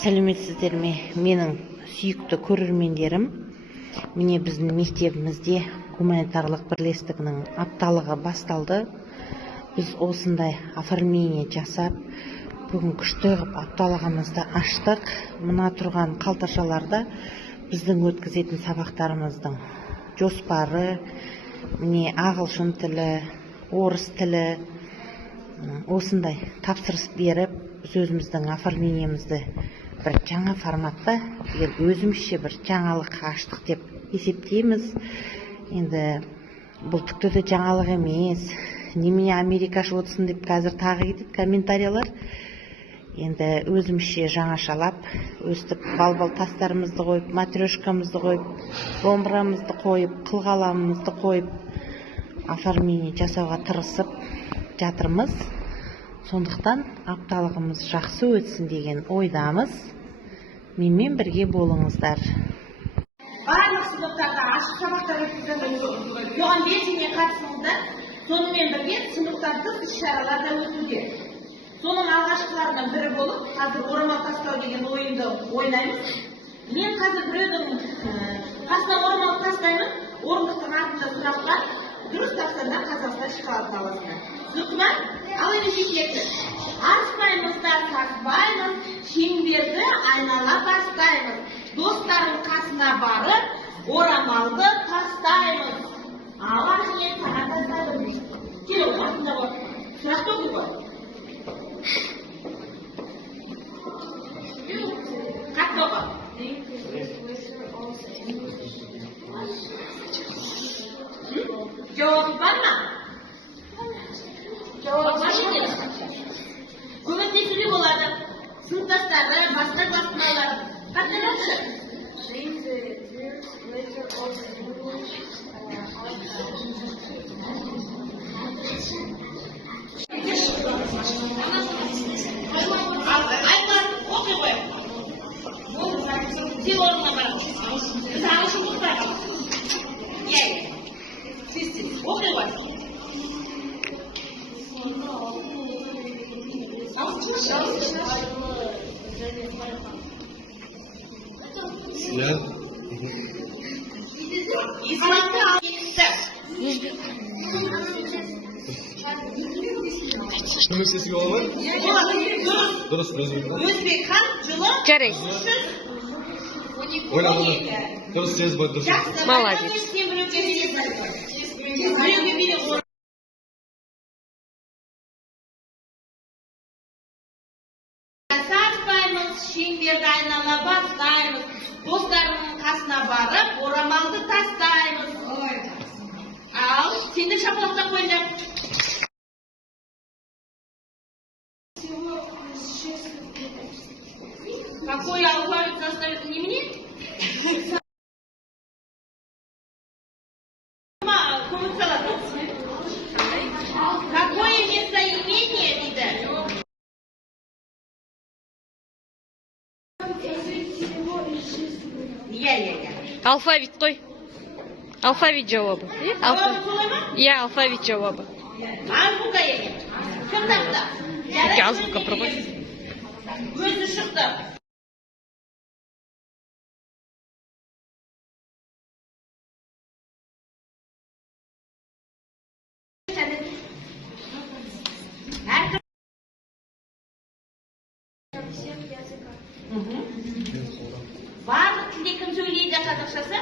Сәлеметсіздер ме, менің сүйікті көрермендерім. Міне біздің мектебімізде гуманитарлық бірлестігінің апталығы басталды. Біз осындай оформление жасап, бүгін күшті ғып апталығымызды аштық. Мына тұрған қалташаларда біздің өткізетін сабақтарымыздың жоспары, міне ағылшын тілі, орыс тілі, осындай тапсырыс беріп, біз өзіміздің оформлениемізді бір жаңа форматта, өзімізше бір жаңалық аштық деп есептейміз. Енді бұл тіпті де жаңалық емес. Немене Америкашы отырсын деп қазір тағы кетеді комментариялар. Енді өзімізше жаңашалап, өстіп бал-бал тастарымызды қойып, матрешкамызды қойып, домбырамызды қойып, қылғаламымызды қойып, оформление жасауға тырысып жатырмыз. Сондықтан апталығымыз жақсы өтсін деген ойдамыз. Менімен бірге болыңыздар. Барлық сыныптарда ашық сабақтар өткізіліп, оған белсене қатысыңыздар. Сонымен бірге сыныптарда іс-шаралар да өтуде. Соның алғашқыларының бірі болып, қазір орамал тастау деген ойынды ойнаймыз. Мен қазір біреудің қасына орамал тастаймын, орындықтың артында сұраққа дұрыс тапсаңдар Қазақстан шоколадын аласыңдар. Зүкман, ал енді жеткілікті. Аспаймыз да саспаймыз, шеңберді айнала бастаймыз. Достардың қасына барып, орамалды тастаймыз. Ал Ахмет, саған тастадым. Кел ол, артында бар. Сұрақты оқи ғой. Қатты оқы. Жауабы бар ма? Жауабы бар ма? Көмектесуге болады. Сыныптастары, басқа кластағылар. Қандай жақсы? Айтар, оқи ғой. Сен орнына барамыз. Біз ағылшын оқытамыз. Сіз, оқи ғой. İslam'da almıştı. Şunun sesi yola var? Dırıs. Özbek han жылы. Жарайт. Ойла, дұрыс сөз бар, дұрыс. Молодец. Саспаймыз, шеңберді айнала бастаймыз. Достарының қасына барып, орамалды тастаймыз. Ал, сендер шапалақтап қойыңдар. Какой алфавит заставит немене? Какое местоимение, дейді? Алфавит қой. Алфавит жауабы. Жауабы солай ма? Иә, алфавит жауабы. Азбука екен. Кім тапты? Азбука пробуй. Көзі шықты. Барлық тілде кім сөйлейді қазақшасы?